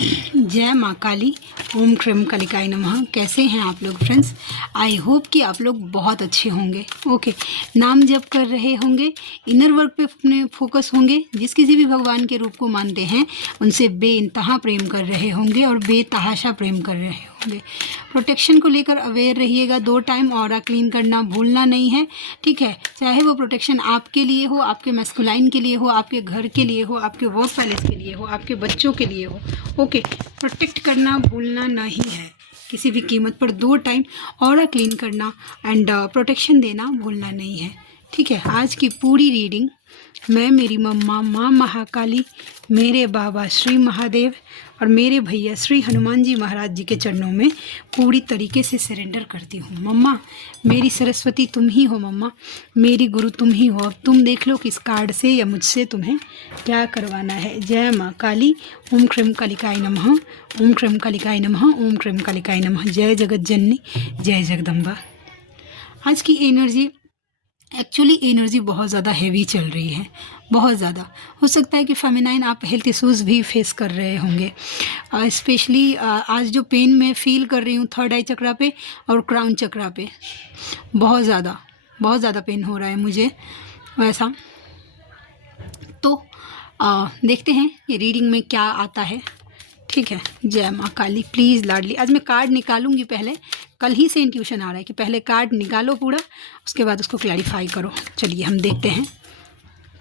जय माँ काली। ओम क्रीम कालिकाय नमः। कैसे हैं आप लोग फ्रेंड्स? आई होप कि आप लोग बहुत अच्छे होंगे। ओके, नाम जप कर रहे होंगे, इनर वर्क पे अपने फोकस होंगे, जिस किसी भी भगवान के रूप को मानते हैं उनसे बेइंतहा प्रेम कर रहे होंगे और बेतहाशा प्रेम कर रहे होंगे। प्रोटेक्शन को लेकर अवेयर रहिएगा। 2 टाइम ऑरा क्लीन करना भूलना नहीं है, ठीक है? चाहे वो प्रोटेक्शन आपके लिए हो, आपके मैस्कुलाइन के लिए हो, आपके घर के लिए हो, आपके वर्क पैलेस के लिए हो, आपके बच्चों के लिए हो। ओके, प्रोटेक्ट करना भूलना नहीं है किसी भी कीमत पर। 2 टाइम ऑरा क्लीन करना एंड प्रोटेक्शन देना भूलना नहीं है, ठीक है? आज की पूरी रीडिंग मैं, मेरी मम्मा माँ महाकाली, मेरे बाबा श्री महादेव और मेरे भैया श्री हनुमान जी महाराज जी के चरणों में पूरी तरीके से सरेंडर करती हूँ। मम्मा मेरी सरस्वती तुम ही हो, मम्मा मेरी गुरु तुम ही हो। अब तुम देख लो कि इस कार्ड से या मुझसे तुम्हें क्या करवाना है। जय माँ काली। ओम क्रीम कालिकाय नमः। ओम क्रीम कालिकाय नमः। ओम क्रीम कालिकाय नमः। जय जगत जननी, जय जगदम्बा। आज की एक्चुअली एनर्जी बहुत ज़्यादा हैवी चल रही है, बहुत ज़्यादा। हो सकता है कि फेमिनाइन आप हेल्थ इश्यूज़ भी फेस कर रहे होंगे। स्पेशली आज जो पेन मैं फील कर रही हूँ 3rd आई चक्रा पे और क्राउन चक्रा पे, बहुत ज़्यादा पेन हो रहा है मुझे वैसा। तो देखते हैं ये रीडिंग में क्या आता है, ठीक है? जय माँ काली। प्लीज़ लाडली, आज मैं कार्ड निकालूंगी। पहले कल ही से इंट्यूशन आ रहा है कि पहले कार्ड निकालो पूरा, उसके बाद उसको क्लैरिफाई करो। चलिए हम देखते हैं।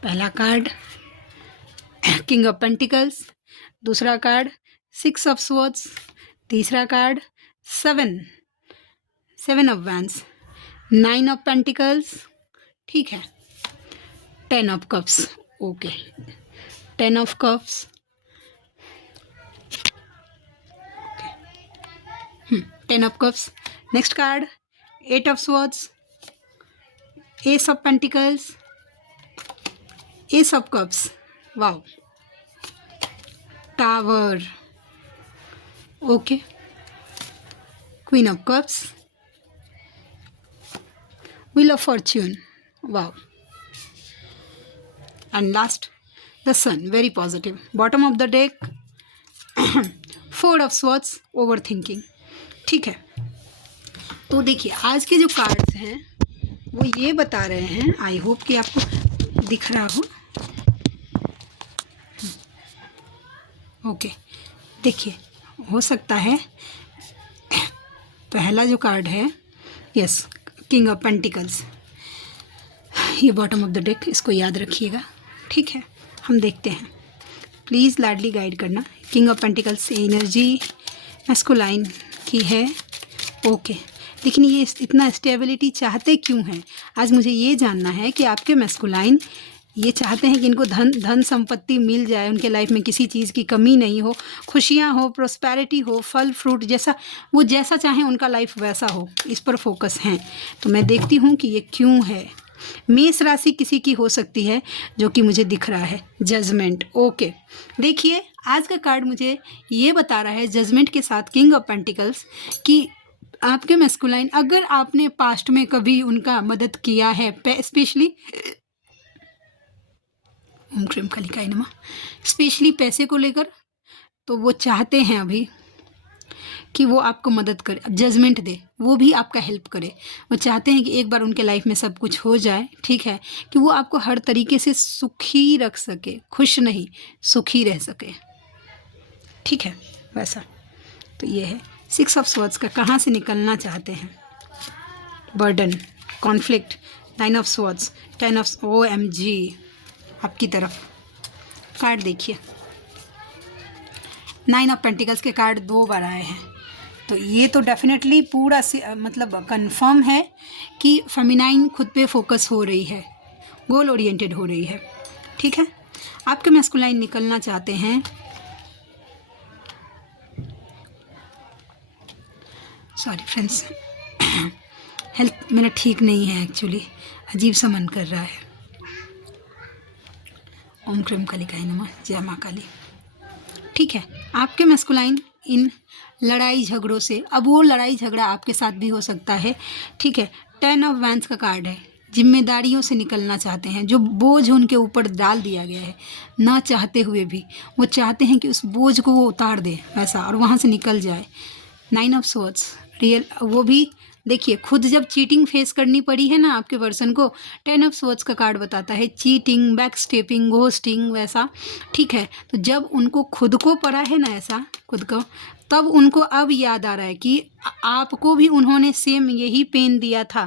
पहला कार्ड किंग ऑफ पेंटिकल्स, दूसरा कार्ड 6 ऑफ स्वॉर्ड्स, तीसरा card 7 of wands, 9 of pentacles, ठीक है? 10 of cups. Okay, 10 of cups, 10 of cups. Next card 8 of swords, ace of pentacles, ace of cups. Wow. Tower. Okay. Queen of cups, wheel of fortune. Wow. And last the sun. Very positive. Bottom of the deck 4 of swords, overthinking. ठीक है, तो देखिए आज के जो cards हैं वो ये बता रहे हैं, आई होप कि आपको दिख रहा हो। ओके, देखिए हो सकता है पहला जो कार्ड है, यस, किंग ऑफ पेंटिकल्स, ये बॉटम ऑफ द डेक, इसको याद रखिएगा, ठीक है? हम देखते हैं, प्लीज़ लाडली गाइड करना। King of pentacles energy masculine की है। ओके, लेकिन ये इतना स्टेबिलिटी चाहते क्यों हैं? आज मुझे ये जानना है कि आपके मैस्कुलाइन ये चाहते हैं कि इनको धन संपत्ति मिल जाए, उनके लाइफ में किसी चीज़ की कमी नहीं हो, खुशियाँ हो, प्रोस्पेरिटी हो, फल फ्रूट जैसा चाहें उनका लाइफ वैसा हो, इस पर फोकस हैं। तो मैं देखती हूँ कि ये क्यों है। मेष राशि किसी की हो सकती है जो कि मुझे दिख रहा है, जजमेंट। ओके, देखिए आज का कार्ड मुझे ये बता रहा है जजमेंट के साथ किंग ऑफ पेंटिकल्स कि आपके मैस्कुलाइन, अगर आपने पास्ट में कभी उनका मदद किया है, स्पेशली ओम क्रीम कालिकाय नमः, स्पेशली पैसे को लेकर, तो वो चाहते हैं अभी कि वो आपको मदद करे, जजमेंट दे, वो भी आपका हेल्प करे। वो चाहते हैं कि एक बार उनके लाइफ में सब कुछ हो जाए, ठीक है? कि वो आपको हर तरीके से सुखी रख सके, खुश नहीं, सुखी रह सके, ठीक है? वैसा तो ये है 6 ऑफ स्वॉर्ड्स का। कहाँ से निकलना चाहते हैं? Burden, conflict, 9 of swords, 10 of OMG आपकी तरफ। कार्ड देखिए, 9 ऑफ पेंटिकल्स के कार्ड 2 बार आए हैं, तो ये तो डेफिनेटली पूरा मतलब कंफर्म है कि फेमिनाइन खुद पे फोकस हो रही है, गोल ओरिएंटेड हो रही है, ठीक है? आपके मैस्कुलाइन निकलना चाहते हैं। सॉरी फ्रेंड्स, हेल्थ मेरा ठीक नहीं है एक्चुअली, अजीब सा मन कर रहा है। ओम क्रीम कालिकाय नमः। जय माँ काली। ठीक है, आपके मैस्कुलाइन इन लड़ाई झगड़ों से, अब वो लड़ाई झगड़ा आपके साथ भी हो सकता है, ठीक है? 10 ऑफ वैंड्स का कार्ड है, जिम्मेदारियों से निकलना चाहते हैं, जो बोझ उनके ऊपर डाल दिया गया है ना चाहते हुए भी, वो चाहते हैं कि उस बोझ को वो उतार दे वैसा और वहाँ से निकल जाए। 9 ऑफ स्वॉर्ड्स रियल, वो भी देखिए खुद जब चीटिंग फेस करनी पड़ी है ना आपके पर्सन को, 10 ऑफ स्वॉर्ड्स का कार्ड बताता है चीटिंग, बैक स्टेपिंग, घोस्टिंग वैसा, ठीक है। तो जब उनको खुद को पड़ा है ना ऐसा खुद को, तब उनको अब याद आ रहा है कि आपको भी उन्होंने सेम यही पेन दिया था,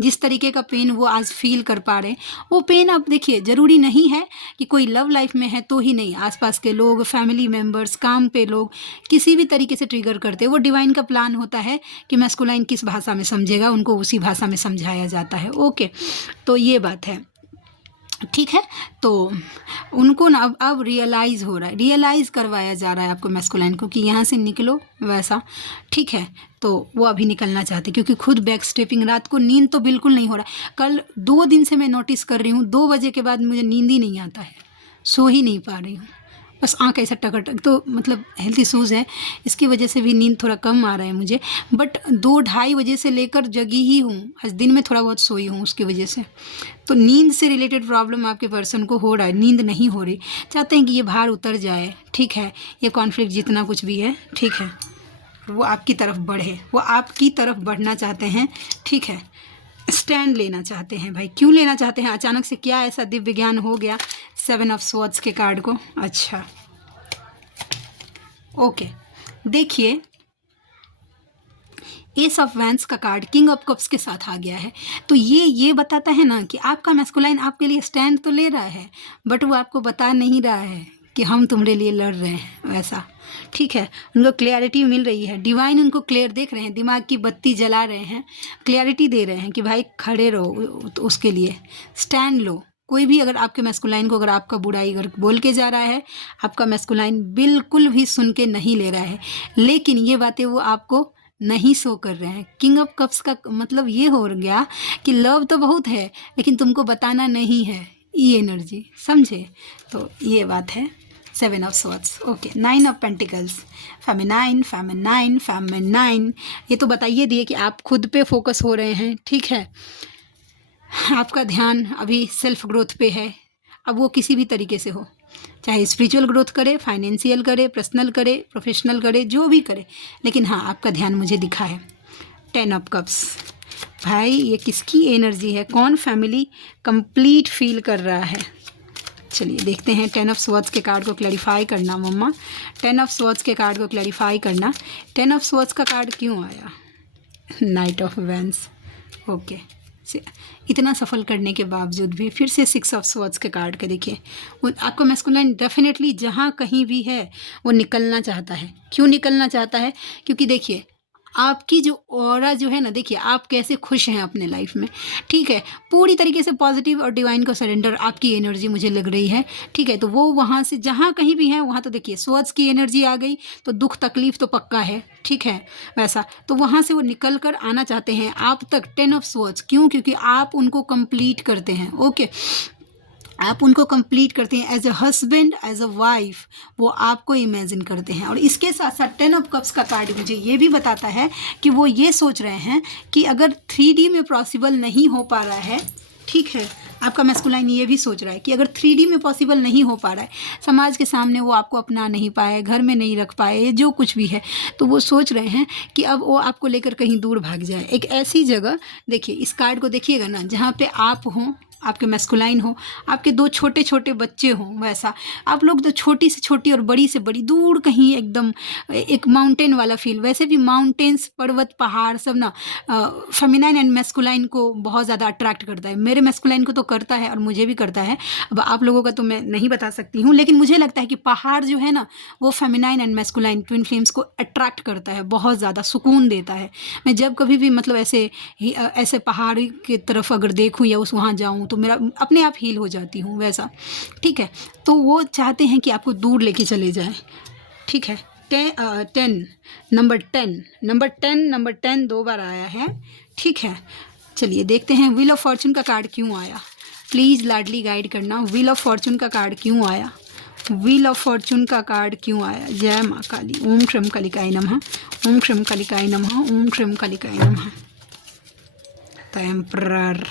जिस तरीके का पेन वो आज फील कर पा रहे हैं। वो पेन अब देखिए ज़रूरी नहीं है कि कोई लव लाइफ में है तो ही नहीं, आसपास के लोग, फैमिली मेम्बर्स, काम पे लोग किसी भी तरीके से ट्रिगर करते हैं। वो डिवाइन का प्लान होता है कि मैस्कुलाइन किस भाषा में समझेगा, उनको उसी भाषा में समझाया जाता है। ओके, तो ये बात है, ठीक है। तो उनको ना अब रियलाइज़ हो रहा है, रियलाइज़ करवाया जा रहा है आपको मैस्कुलाइन को कि यहाँ से निकलो वैसा, ठीक है। तो वो अभी निकलना चाहते क्योंकि खुद बैक स्टेपिंग, रात को नींद तो बिल्कुल नहीं हो रहा। कल 2 दिन से मैं नोटिस कर रही हूँ 2 बजे के बाद मुझे नींद ही नहीं आता है, सो ही नहीं पा रही हूँ, बस आँख ऐसा टक तो मतलब हेल्थ इशूज़ है, इसकी वजह से भी नींद थोड़ा कम आ रहा है मुझे। बट 2-2:30 बजे से लेकर जगी ही हूँ, आज दिन में थोड़ा बहुत सोई हूँ उसकी वजह से। तो नींद से रिलेटेड प्रॉब्लम आपके पर्सन को हो रहा है, नींद नहीं हो रही, चाहते हैं कि ये भार उतर जाए, ठीक है। ये कॉन्फ्लिक्ट जितना कुछ भी है, ठीक है, वो आपकी तरफ बढ़े, वो आपकी तरफ बढ़ना चाहते हैं, ठीक है। स्टैंड लेना चाहते हैं भाई। क्यों लेना चाहते हैं, अचानक से क्या ऐसा दिव्य ज्ञान हो गया 7 ऑफ स्वॉर्ड्स के कार्ड को? अच्छा, ओके, देखिए एस ऑफ वैंस का कार्ड किंग ऑफ कप्स के साथ आ गया है। तो ये बताता है ना कि आपका मैस्कुलाइन आपके लिए स्टैंड तो ले रहा है, बट वो आपको बता नहीं रहा है कि हम तुम्हारे लिए लड़ रहे हैं वैसा, ठीक है। उनको क्लैरिटी मिल रही है, डिवाइन उनको क्लियर देख रहे हैं, दिमाग की बत्ती जला रहे हैं, क्लैरिटी दे रहे हैं कि भाई खड़े रहो, तो उसके लिए स्टैंड लो। कोई भी अगर आपके मैस्कुलाइन को अगर आपका बुराई अगर बोल के जा रहा है, आपका मैस्कुलाइन बिल्कुल भी सुन के नहीं ले रहा है, लेकिन ये बातें वो आपको नहीं शो कर रहे हैं। किंग ऑफ कप्स का मतलब ये हो गया कि लव तो बहुत है लेकिन तुमको बताना नहीं है, ये एनर्जी, समझे? तो ये बात है 7 of swords. Okay, 9 of pentacles, feminine feminine feminine, ये तो बताइए दिए कि आप खुद पे फोकस हो रहे हैं, ठीक है। आपका ध्यान अभी सेल्फ ग्रोथ पे है, अब वो किसी भी तरीके से हो, चाहे स्पिरिचुअल ग्रोथ करे, फाइनेंशियल करे, पर्सनल करे, प्रोफेशनल करे, जो भी करे, लेकिन हाँ आपका ध्यान मुझे दिखा है 10 ऑफ कप्स। भाई ये किसकी एनर्जी है, कौन फैमिली कंप्लीट फील कर रहा है? चलिए देखते हैं 10 ऑफ स्वॉर्ड्स के कार्ड को क्लैरिफाई करना मम्मा, 10 ऑफ स्वॉर्ड्स के कार्ड को क्लैरिफाई करना। 10 ऑफ स्वॉर्ड्स का कार्ड क्यों आया? Night of vents. ओके, इतना सफल करने के बावजूद भी फिर से 6 ऑफ स्वॉर्ड्स के कार्ड के देखिए, वो आपका मैस्कुलाइन डेफिनेटली जहाँ कहीं भी है वो निकलना चाहता है। क्यों निकलना चाहता है? क्योंकि देखिए आपकी जो ऑरा जो है ना, देखिए आप कैसे खुश हैं अपने लाइफ में, ठीक है, पूरी तरीके से पॉजिटिव और डिवाइन को सरेंडर आपकी एनर्जी मुझे लग रही है, ठीक है। तो वो वहाँ से जहाँ कहीं भी है वहाँ तो देखिए स्वॉर्ड्स की एनर्जी आ गई, तो दुख तकलीफ तो पक्का है, ठीक है वैसा। तो वहाँ से वो निकल कर आना चाहते हैं आप तक 10 ऑफ स्वॉर्ड्स। क्यों? क्योंकि आप उनको कंप्लीट करते हैं, ओके, आप उनको कंप्लीट करते हैं as a husband, as a wife, वो आपको इमेजिन करते हैं। और इसके साथ साथ 10 ऑफ कप्स का कार्ड मुझे ये भी बताता है कि वो ये सोच रहे हैं कि अगर 3D में पॉसिबल नहीं हो पा रहा है, ठीक है, आपका मैस्कुलाइन ये भी सोच रहा है कि अगर 3D में पॉसिबल नहीं हो पा रहा है, समाज के सामने वो आपको अपना नहीं पाए, घर में नहीं रख पाए, जो कुछ भी है, तो वो सोच रहे हैं कि अब वो आपको लेकर कहीं दूर भाग जाए, एक ऐसी जगह। देखिए इस कार्ड को देखिएगा ना, जहाँ पे आप हों, आपके मैस्कुलाइन हो, आपके 2 छोटे छोटे बच्चे हों, वैसा आप लोग तो छोटी से छोटी और बड़ी से बड़ी दूर कहीं एकदम एक माउंटेन वाला फील। वैसे भी माउंटेन्स, पर्वत, पहाड़ सब ना फेमिनाइन एंड मैस्कुलाइन को बहुत ज़्यादा अट्रैक्ट करता है। मेरे मैस्कुलाइन को तो करता है और मुझे भी करता है, अब आप लोगों का तो मैं नहीं बता सकती हूँ, लेकिन मुझे लगता है कि पहाड़ जो है ना वो feminine and masculine twin flames को अट्रैक्ट करता है, बहुत ज़्यादा सुकून देता है। मैं जब कभी भी मतलब ऐसे पहाड़ की तरफ अगर देखूँ या उस वहाँ जाऊँ तो मेरा अपने आप हील हो जाती हूँ, वैसा, ठीक है। तो वो चाहते हैं कि आपको दूर लेके चले जाएं, ठीक है। 10 नंबर 10 2 बार आया है, ठीक है। चलिए देखते हैं व्हील ऑफ फॉर्चून का कार्ड क्यों आया, प्लीज़ लाडली गाइड करना। व्हील ऑफ फॉर्चून का कार्ड क्यों आया? व्हील ऑफ फॉर्चून का कार्ड क्यों आया? जय माँ काली, ओम श्रम कलिकाय नमः, ओम श्रम कलिकाय नमः, ओम श्रम कलिकाय नमः। The emperor,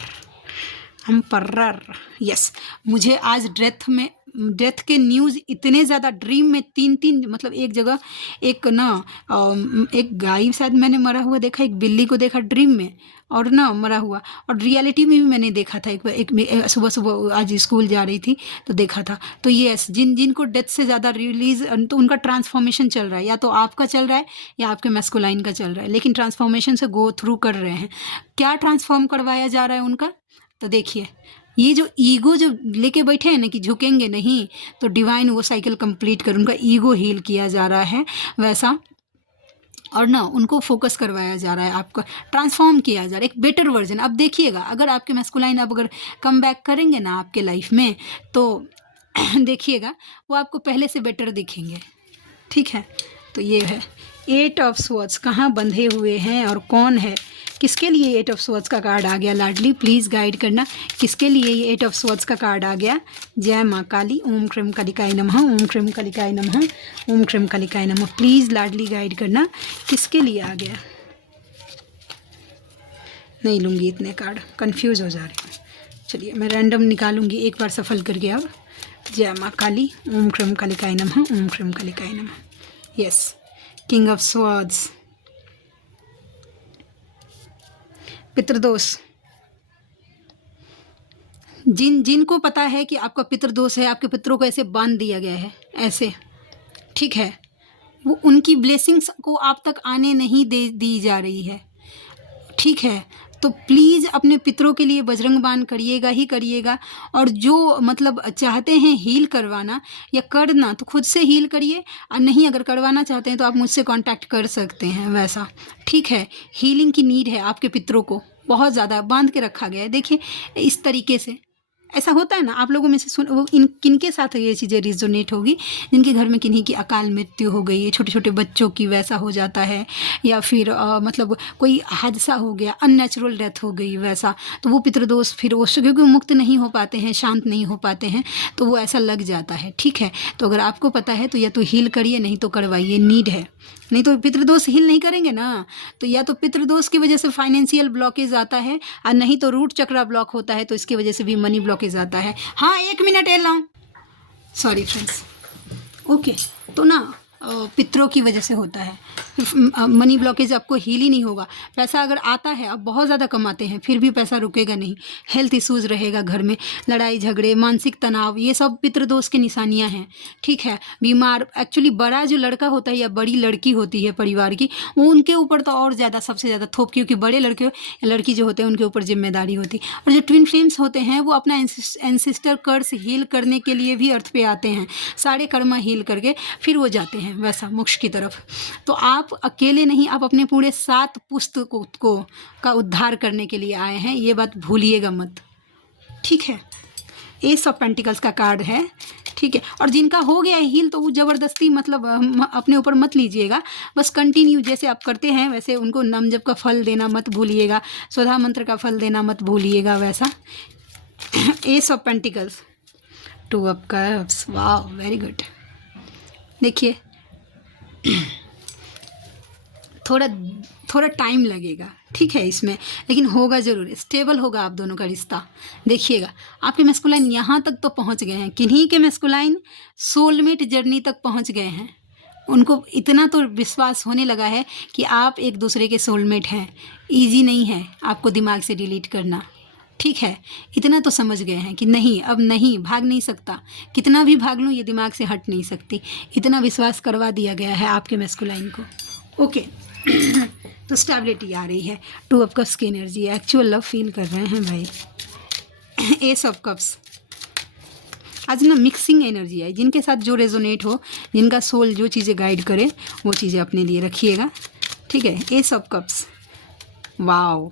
emperor, yes. मुझे आज डेथ के न्यूज़ इतने ज़्यादा ड्रीम में, तीन तीन मतलब एक जगह, एक ना एक गाय शायद मैंने मरा हुआ देखा, एक बिल्ली को देखा ड्रीम में, और ना मरा हुआ, और रियलिटी में भी मैंने देखा था एक बार, सुबह सुबह आज स्कूल जा रही थी तो देखा था। तो यस, जिनको डेथ से ज़्यादा रिलीज, तो उनका ट्रांसफॉर्मेशन चल रहा है, या तो आपका चल रहा है या आपके मैस्कुलाइन का चल रहा है, लेकिन ट्रांसफॉर्मेशन से गो थ्रू कर रहे हैं। क्या ट्रांसफॉर्म करवाया जा रहा है उनका, तो देखिए, ये जो ईगो जो लेके बैठे हैं ना कि झुकेंगे नहीं, तो डिवाइन वो साइकिल कंप्लीट कर उनका ईगो हील किया जा रहा है वैसा, और ना उनको फोकस करवाया जा रहा है, आपका ट्रांसफॉर्म किया जा रहा है, एक बेटर वर्जन। अब देखिएगा, अगर आपके मैस्कुलाइन अब अगर कम बैक करेंगे ना आपके लाइफ में, तो देखिएगा वो आपको पहले से बेटर दिखेंगे, ठीक है। तो ये है 8 ऑफ स्वॉर्ड्स, कहाँ बंधे हुए हैं और कौन है, किसके लिए 8 ऑफ स्वॉर्ड्स का कार्ड आ गया, लाडली प्लीज़ गाइड करना, किसके लिए ये 8 ऑफ स्वॉर्ड्स का कार्ड आ गया। जय माँ काली, ओम क्रीम कालिकाय नमः, ओम क्रीम कालिकाय नमः, ओम क्रीम कालिकाय नमः। प्लीज़ लाडली गाइड करना किसके लिए आ गया। नहीं लूँगी इतने कार्ड, कंफ्यूज हो जा रही हूँ। चलिए मैं रैंडम निकालूंगी एक बार सफल करके। अब जय माँ काली, ओम क्रीम कालिकाय नमः, ओम क्रीम कालिकाय नमः। यस, किंग ऑफ स्वॉर्ड्स, पितृदोष। जिनको पता है कि आपका पितृदोष है, आपके पितरों को ऐसे बांध दिया गया है ऐसे, ठीक है, वो उनकी ब्लेसिंग्स को आप तक आने नहीं दी जा रही है, ठीक है। तो प्लीज़ अपने पितरों के लिए बजरंग बाण करिएगा ही करिएगा, और जो मतलब चाहते हैं हील करवाना या करना तो खुद से हील करिए, और नहीं अगर करवाना चाहते हैं तो आप मुझसे कांटेक्ट कर सकते हैं वैसा, ठीक है। हीलिंग की नीड है, आपके पितरों को बहुत ज़्यादा बांध के रखा गया है। देखिए इस तरीके से ऐसा होता है ना, आप लोगों में से सुन, वो किनके साथ ये चीज़ें रिजोनेट होगी, जिनके घर में किन्हीं की अकाल मृत्यु हो गई है, छोटे छोटे बच्चों की वैसा हो जाता है, या फिर मतलब कोई हादसा हो गया, अननेचुरल डेथ हो गई वैसा, तो वो पितृदोष फिर वो क्योंकि मुक्त नहीं हो पाते हैं, शांत नहीं हो पाते हैं, तो वो ऐसा लग जाता है, ठीक है। तो अगर आपको पता है तो या तो हील करिए, नहीं तो करवाइए, नीड है। नहीं तो पितृदोष हील नहीं करेंगे ना, तो या तो पितृदोष की वजह से फाइनेंशियल ब्लॉकेज आता है, और नहीं तो रूट चक्रा ब्लॉक होता है, तो इसकी वजह से भी मनी ब्लॉकेज आता है। हाँ 1 मिनट एलाऊं, सॉरी फ्रेंड्स, ओके। तो ना पितरों की वजह से होता है, मनी ब्लॉकेज आपको हील ही नहीं होगा। पैसा अगर आता है, आप बहुत ज़्यादा कमाते हैं, फिर भी पैसा रुकेगा नहीं, हेल्थ इश्यूज़ रहेगा घर में, लड़ाई झगड़े, मानसिक तनाव, ये सब पितृदोष की निशानियां हैं, ठीक है। बीमार, एक्चुअली बड़ा जो लड़का होता है या बड़ी लड़की होती है परिवार की, वो उनके ऊपर तो और ज़्यादा सबसे ज़्यादा थोप, क्योंकि बड़े लड़के लड़की जो होते हैं उनके ऊपर जिम्मेदारी होती है। और जो ट्विन फ्लेम्स होते हैं वो अपना एंसेस्टर कर्स हील करने के लिए भी अर्थ पे आते हैं, सारे कर्मा हील करके फिर वो जाते हैं वैसा मोक्ष की तरफ। तो आप अकेले नहीं, आप अपने पूरे 7 पुस्तकों को का उद्धार करने के लिए आए हैं, ये बात भूलिएगा मत, ठीक है। एस ऑफ पेंटिकल्स का कार्ड है, ठीक है। और जिनका हो गया है हील, तो वो ज़बरदस्ती मतलब अपने ऊपर मत लीजिएगा, बस कंटिन्यू जैसे आप करते हैं वैसे उनको नामजप का फल देना मत भूलिएगा, स्वधा मंत्र का फल देना मत भूलिएगा वैसा। S of pentacles, 2 of cups, वाह वेरी गुड। देखिए थोड़ा टाइम लगेगा, ठीक है इसमें, लेकिन होगा ज़रूर, स्टेबल होगा आप दोनों का रिश्ता। देखिएगा आपके मैस्कुलाइन यहाँ तक तो पहुँच गए हैं, किन्हीं के मैस्कुलाइन सोलमेट जर्नी तक पहुँच गए हैं, उनको इतना तो विश्वास होने लगा है कि आप एक दूसरे के सोलमेट हैं। ईजी नहीं है आपको दिमाग से डिलीट करना, ठीक है। इतना तो समझ गए हैं कि नहीं, अब नहीं, भाग नहीं सकता, कितना भी भाग लूँ ये दिमाग से हट नहीं सकती, इतना विश्वास करवा दिया गया है आपके मैस्कुलाइन को, ओके। तो स्टेबिलिटी आ रही है, 2 ऑफ कप्स की एनर्जी, एक्चुअल लव फील कर रहे हैं भाई। एस ऑफ कप्स, आज ना मिक्सिंग एनर्जी है, जिनके साथ जो रेजोनेट हो, जिनका सोल जो चीज़ें गाइड करे वो चीज़ें अपने लिए रखिएगा, ठीक है। S of cups, wow,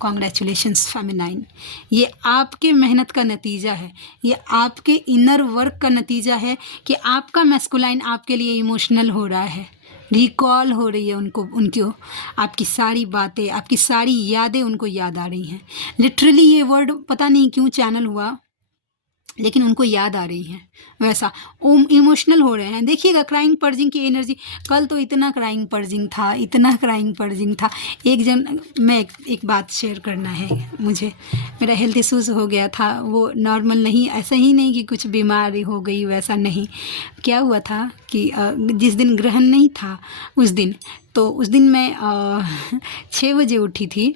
congratulations feminine, ये आपके मेहनत का नतीजा है, ये आपके इनर वर्क का नतीजा है कि आपका मैस्कुलाइन आपके लिए इमोशनल हो रहा है, रिकॉल हो रही है उनको आपकी सारी बातें, आपकी सारी यादें उनको याद आ रही हैं। लिटरली ये वर्ड पता नहीं क्यों चैनल हुआ, लेकिन उनको याद आ रही हैं। वैसा इमोशनल हो रहे हैं। देखिएगा क्राइंग पर्जिंग की एनर्जी। कल तो इतना क्राइंग पर्जिंग था, इतना क्राइंग पर्जिंग था। मैं एक बात शेयर करना है मुझे। मेरा हेल्थ इश्यूज़ हो गया था, वो नॉर्मल नहीं, ऐसा ही नहीं कि कुछ बीमारी हो गई, वैसा नहीं। क्या हुआ था कि जिस दिन ग्रहण नहीं था उस दिन, तो उस दिन मैं 6 बजे उठी थी,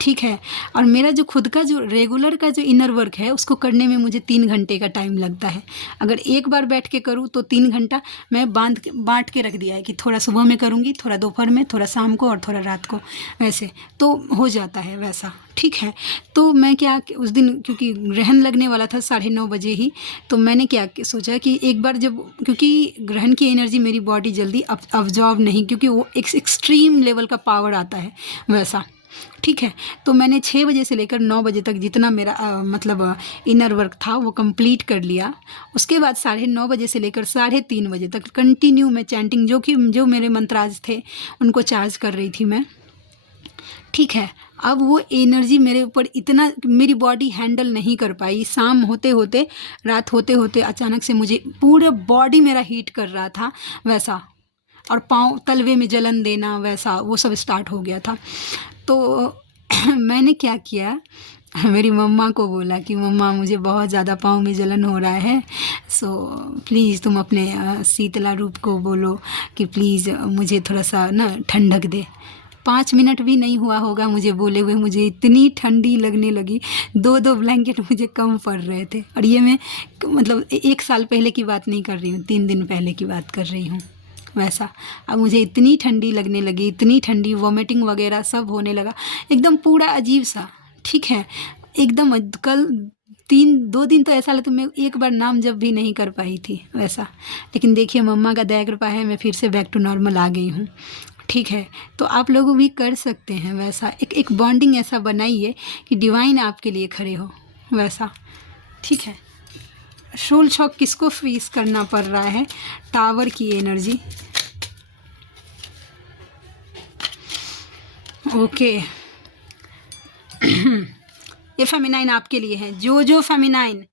ठीक है। और मेरा जो खुद का जो रेगुलर का जो इनर वर्क है उसको करने में मुझे 3 घंटे का टाइम लगता है। अगर एक बार बैठ के करूँ तो 3 घंटा मैं बांट के रख दिया है कि थोड़ा सुबह में करूँगी, थोड़ा दोपहर में, थोड़ा शाम को और थोड़ा रात को, वैसे तो हो जाता है वैसा, ठीक है। तो मैं क्या उस दिन क्योंकि ग्रहण लगने वाला था 9:30 बजे ही, तो मैंने क्या सोचा कि एक बार जब, क्योंकि ग्रहण की एनर्जी मेरी बॉडी जल्दी अब्जॉर्ब नहीं, क्योंकि वो एक एक्सट्रीम लेवल का पावर आता है वैसा, ठीक है। तो मैंने 6 बजे से लेकर 9 बजे तक जितना मेरा मतलब इनर वर्क था वो कंप्लीट कर लिया। उसके बाद 9:30 बजे से लेकर 3:30 बजे तक कंटिन्यू मैं चैंटिंग, जो मेरे मंत्राज थे उनको चार्ज कर रही थी मैं, ठीक है। अब वो एनर्जी मेरे ऊपर इतना, मेरी बॉडी हैंडल नहीं कर पाई। शाम होते होते, रात होते होते अचानक से मुझे पूरा बॉडी मेरा हीट कर रहा था वैसा, और पाँव तलवे में जलन देना वैसा, वो सब स्टार्ट हो गया था। तो मैंने क्या किया, मेरी मम्मा को बोला कि मम्मा मुझे बहुत ज़्यादा पाँव में जलन हो रहा है, सो प्लीज़ तुम अपने शीतला रूप को बोलो कि प्लीज़ मुझे थोड़ा सा ना ठंडक दे। 5 मिनट भी नहीं हुआ होगा मुझे बोले हुए, मुझे इतनी ठंडी लगने लगी। 2-2 ब्लैंकेट मुझे कम पड़ रहे थे। और ये मैं मतलब 1 साल पहले की बात नहीं कर रही हूँ, 3 दिन पहले की बात कर रही हूँ वैसा। अब मुझे इतनी ठंडी लगने लगी, इतनी ठंडी, वॉमिटिंग वगैरह सब होने लगा, एकदम पूरा अजीब सा, ठीक है। एकदम कल 2 दिन तो ऐसा लगता मैं एक बार नाम जब भी नहीं कर पाई थी वैसा। लेकिन देखिए मम्मा का दया कृपा है, मैं फिर से बैक टू नॉर्मल आ गई हूँ, ठीक है। तो आप लोग भी कर सकते हैं वैसा, एक बॉन्डिंग ऐसा बनाइए कि डिवाइन आपके लिए खड़े हो वैसा, ठीक है। सोल शॉक किसको फेस करना पड़ रहा है? टावर की एनर्जी, ओके। ये फेमिनाइन आपके लिए है। जो फेमिनाइन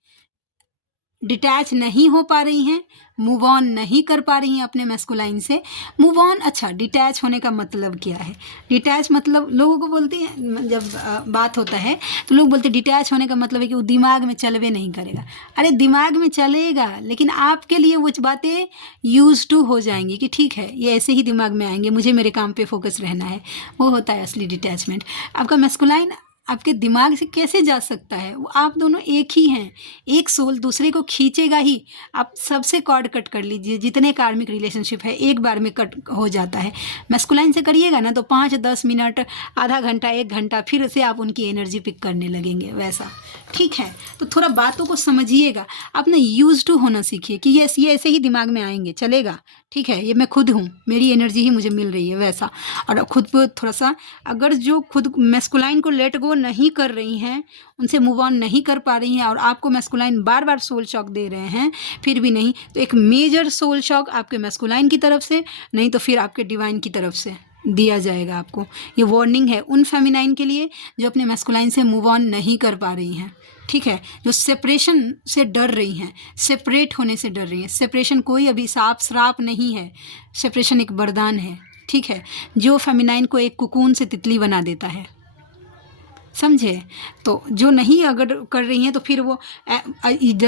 डिटैच नहीं हो पा रही हैं, मूव ऑन नहीं कर पा रही हैं अपने मैस्कुलाइन से, मूव ऑन। अच्छा, डिटैच होने का मतलब क्या है? डिटैच मतलब लोगों को बोलते हैं, जब बात होता है तो लोग बोलते हैं डिटैच होने का मतलब है कि वो दिमाग में चलवे नहीं करेगा। अरे दिमाग में चलेगा, लेकिन आपके लिए वो बातें यूज टू हो जाएंगी कि ठीक है ये ऐसे ही दिमाग में आएंगे, मुझे मेरे काम पे फोकस रहना है। वो होता है असली डिटैचमेंट। आपका मैस्कुलाइन आपके दिमाग से कैसे जा सकता है? वो आप दोनों एक ही हैं, एक सोल दूसरे को खींचेगा ही। आप सबसे कॉर्ड कट कर लीजिए, जितने कार्मिक रिलेशनशिप है एक बार में कट हो जाता है। मैस्कुलाइन से करिएगा ना तो 5-10 मिनट, आधा घंटा, 1 घंटा फिर से आप उनकी एनर्जी पिक करने लगेंगे वैसा, ठीक है। तो थोड़ा बातों को समझिएगा, आप ना यूज टू होना सीखिए कि यस ये ऐसे ही दिमाग में आएंगे, चलेगा, ठीक है, ये मैं खुद हूँ, मेरी एनर्जी ही मुझे मिल रही है वैसा। और खुद पर थोड़ा सा, अगर जो खुद मैस्कुलाइन को लेट गो नहीं कर रही हैं, उनसे मूव ऑन नहीं कर पा रही हैं, और आपको मैस्कुलाइन बार बार सोल शॉक दे रहे हैं फिर भी नहीं, तो एक मेजर सोल शॉक आपके मैस्कुलाइन की तरफ से, नहीं तो फिर आपके डिवाइन की तरफ से दिया जाएगा आपको। ये वार्निंग है उन फेमिनाइन के लिए जो अपने मैस्कुलाइन से मूव ऑन नहीं कर पा रही हैं, ठीक है, जो सेपरेशन से डर रही हैं, सेपरेट होने से डर रही हैं। सेपरेशन कोई अभी साप श्राप नहीं है, सेपरेशन एक वरदान है, ठीक है, जो फेमिनाइन को एक कुकून से तितली बना देता है, समझे। तो जो नहीं अगर कर रही हैं तो फिर वो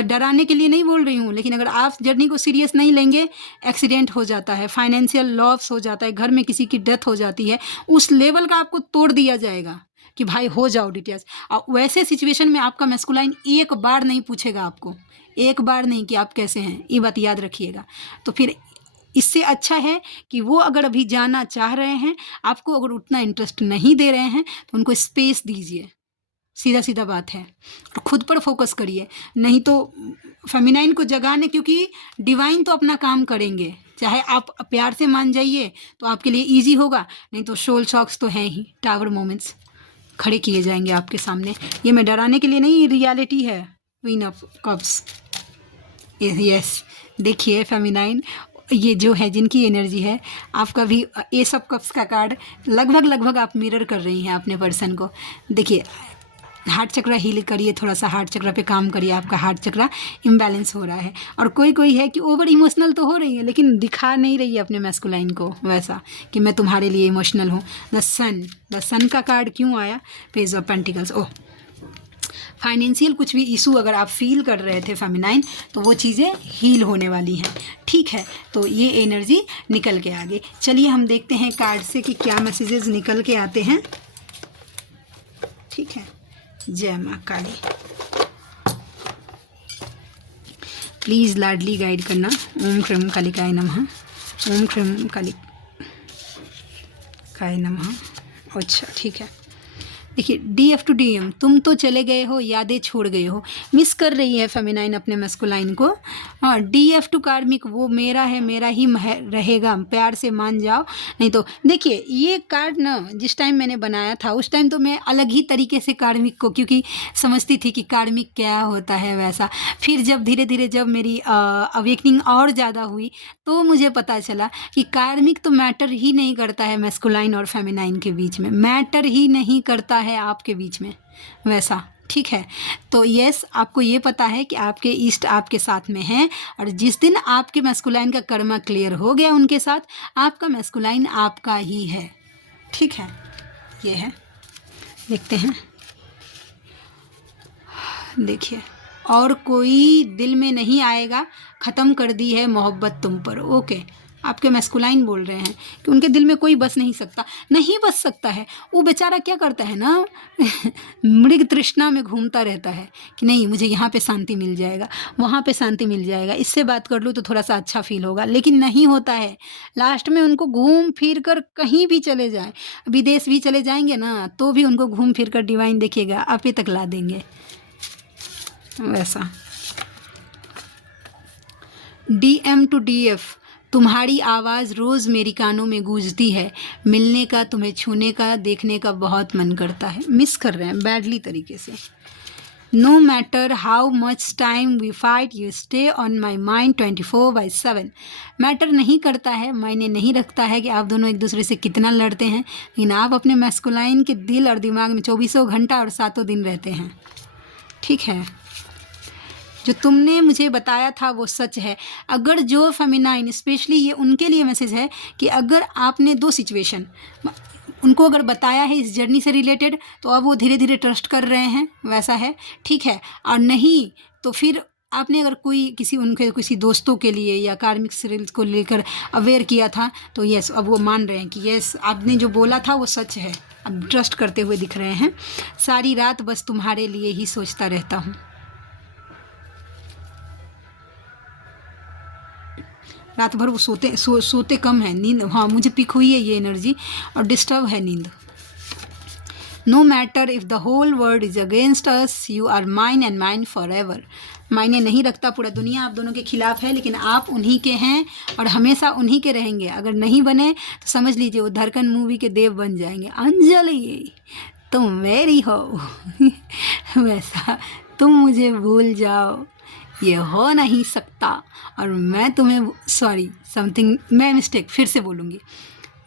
डराने के लिए नहीं बोल रही हूँ, लेकिन अगर आप जर्नी को सीरियस नहीं लेंगे, एक्सीडेंट हो जाता है, फाइनेंशियल लॉस हो जाता है, घर में किसी की डेथ हो जाती है, उस लेवल का आपको तोड़ दिया जाएगा कि भाई हो जाओ डिटेल्स। और वैसे सिचुएशन में आपका मैस्कुलाइन एक बार नहीं पूछेगा आपको, एक बार नहीं कि आप कैसे हैं, ये बात याद रखिएगा। तो फिर इससे अच्छा है कि वो अगर अभी जाना चाह रहे हैं, आपको अगर उतना इंटरेस्ट नहीं दे रहे हैं तो उनको स्पेस दीजिए, सीधा सीधा बात है। और खुद पर फोकस करिए, नहीं तो फेमिनाइन को जगाने, क्योंकि डिवाइन तो अपना काम करेंगे, चाहे आप प्यार से मान जाइए तो आपके लिए ईजी होगा, नहीं तो सोल शॉक्स तो हैं ही, टावर मोमेंट्स खड़े किए जाएंगे आपके सामने। ये मैं डराने के लिए नहीं, रियलिटी है। क्वीन ऑफ कप्स, यस, देखिए फेमिनाइन ये जो है जिनकी एनर्जी है, आपका भी एस ऑफ कप्स का कार्ड लगभग आप मिरर कर रही हैं अपने पर्सन को। देखिए हार्ट चक्रा हील करिए, थोड़ा सा हार्ट चक्रा पे काम करिए, आपका हार्ट चक्रा इम्बैलेंस हो रहा है। और कोई कोई है कि ओवर इमोशनल तो हो रही है लेकिन दिखा नहीं रही है अपने मैस्कुलाइन को वैसा कि मैं तुम्हारे लिए इमोशनल हूँ। द सन का कार्ड क्यों आया? Page of pentacles. Oh, financial कुछ भी इशू अगर आप फील कर रहे थे फेमिनाइन, तो वो चीज़ें हील होने वाली हैं। ठीक है, तो ये एनर्जी निकल के आगे। चलिए हम देखते हैं कार्ड से कि क्या मैसेजेस निकल के आते हैं। ठीक है, जय माँ काली। प्लीज़ लाडली गाइड करना। ओम क्रम कालिकाय नमः, ओम क्रम कालिकाय नमः। अच्छा ठीक है, देखिए DF टू DM, तुम तो चले गए हो, यादें छोड़ गए हो। मिस कर रही है फेमिनाइन अपने मैस्कुलाइन को। हाँ, DF टू कार्मिक, वो मेरा है, मेरा ही रहेगा, प्यार से मान जाओ। नहीं तो देखिए ये कार्ड ना जिस टाइम मैंने बनाया था उस टाइम तो मैं अलग ही तरीके से कार्मिक को, क्योंकि समझती थी कि कार्मिक क्या होता है वैसा। फिर जब धीरे धीरे जब मेरी अवेकनिंग और ज़्यादा हुई तो मुझे पता चला कि कार्मिक तो मैटर ही नहीं करता है मैस्कुलाइन और फेमिनाइन के बीच में, मैटर ही नहीं करता है आपके बीच में वैसा। ठीक है, तो यस, आपको ये पता है कि आपके ईस्ट आपके साथ में हैं, और जिस दिन आपके मैस्कुलाइन का कर्मा क्लियर हो गया उनके साथ, आपका मैस्कुलाइन आपका ही है। ठीक है, ये है, देखते हैं। देखिए, और कोई दिल में नहीं आएगा, ख़त्म कर दी है मोहब्बत तुम पर। ओके, आपके मैस्कुलाइन बोल रहे हैं कि उनके दिल में कोई बस नहीं सकता, नहीं बस सकता है। वो बेचारा क्या करता है ना मृग तृष्णा में घूमता रहता है कि नहीं मुझे यहाँ पे शांति मिल जाएगा, वहाँ पे शांति मिल जाएगा, इससे बात कर लूँ तो थोड़ा सा अच्छा फील होगा, लेकिन नहीं होता है। लास्ट में उनको घूम फिर कर कहीं भी चले जाएं, विदेश भी चले जाएंगे ना तो भी उनको घूम फिर कर डिवाइन देखिएगा आप ही तक ला देंगे वैसा। DM टू DF, तुम्हारी आवाज़ रोज़ मेरी कानों में गूंजती है, मिलने का, तुम्हें छूने का, देखने का बहुत मन करता है। मिस कर रहे हैं बैडली तरीके से। No matter how much time we fight, you stay on my mind 24/7। Matter नहीं करता है, मायने नहीं रखता है कि आप दोनों एक दूसरे से कितना लड़ते हैं, लेकिन आप अपने मैस्कुलाइन के दिल और दिमाग में 24 घंटा और 7 दिन रहते हैं। ठीक है, जो तुमने मुझे बताया था वो सच है। अगर जो फेमिनाइन, स्पेशली ये उनके लिए मैसेज है कि अगर आपने 2 सिचुएशन उनको अगर बताया है इस जर्नी से रिलेटेड, तो अब वो धीरे धीरे ट्रस्ट कर रहे हैं वैसा है। ठीक है, और नहीं तो फिर आपने अगर कोई उनके किसी दोस्तों के लिए या कार्मिक सीरियल्स को लेकर अवेयर किया था, तो यस अब वो मान रहे हैं कि यस आपने जो बोला था वो सच है, अब ट्रस्ट करते हुए दिख रहे हैं। सारी रात बस तुम्हारे लिए ही सोचता रहता हूँ। रात भर वो सोते कम है, नींद, हाँ मुझे पिक हुई है ये एनर्जी, और डिस्टर्ब है नींद। No matter if the whole world is against us, you are mine and mine forever. मायने नहीं रखता, पूरा दुनिया आप दोनों के खिलाफ है, लेकिन आप उन्हीं के हैं और हमेशा उन्हीं के रहेंगे। अगर नहीं बने तो समझ लीजिए वो धड़कन मूवी के देव बन जाएंगे। अंजलि तुम मेरी हो वैसा, तुम मुझे भूल जाओ ये हो नहीं सकता, और मैं तुम्हें मैं मिस्टेक फिर से बोलूँगी,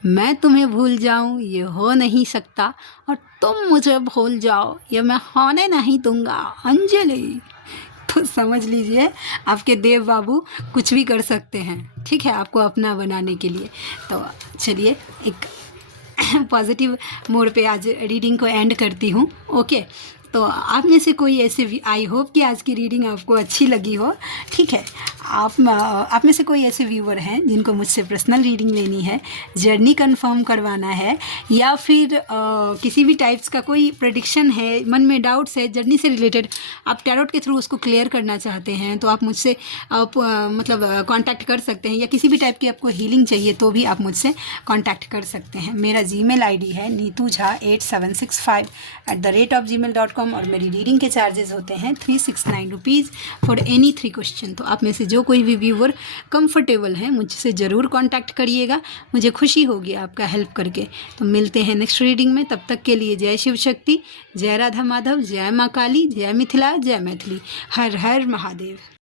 मैं तुम्हें भूल जाऊं ये हो नहीं सकता, और तुम मुझे भूल जाओ ये मैं होने नहीं दूंगा। अंजलि, तो समझ लीजिए आपके देव बाबू कुछ भी कर सकते हैं। ठीक है, आपको अपना बनाने के लिए। तो चलिए एक पॉजिटिव मोड पे आज रीडिंग को एंड करती हूँ। ओके, तो आप में से कोई ऐसे, आई होप कि आज की रीडिंग आपको अच्छी लगी हो। ठीक है, आप में से कोई ऐसे व्यूवर हैं जिनको मुझसे पर्सनल रीडिंग लेनी है, जर्नी कंफर्म करवाना है, या फिर किसी भी टाइप्स का कोई प्रेडिक्शन है, मन में डाउट्स है जर्नी से रिलेटेड, आप टैरोट के थ्रू उसको क्लियर करना चाहते हैं, तो आप मुझसे मतलब कांटेक्ट कर सकते हैं, या किसी भी टाइप की आपको हीलिंग चाहिए तो भी आप मुझसे कांटेक्ट कर सकते हैं। मेरा जीमेल आईडी है neetujha8765@gmail.com, और मेरी रीडिंग के चार्जेस होते हैं 369 रुपीज़ फॉर एनी 3 क्वेश्चन। तो आप में से जो कोई भी व्यूवर कंफर्टेबल हैं मुझसे ज़रूर कांटेक्ट करिएगा, मुझे खुशी होगी आपका हेल्प करके। तो मिलते हैं नेक्स्ट रीडिंग में, तब तक के लिए जय शिव शक्ति, जय राधा माधव, जय माँ काली, जय मिथिला, जय मैथिली, हर हर महादेव।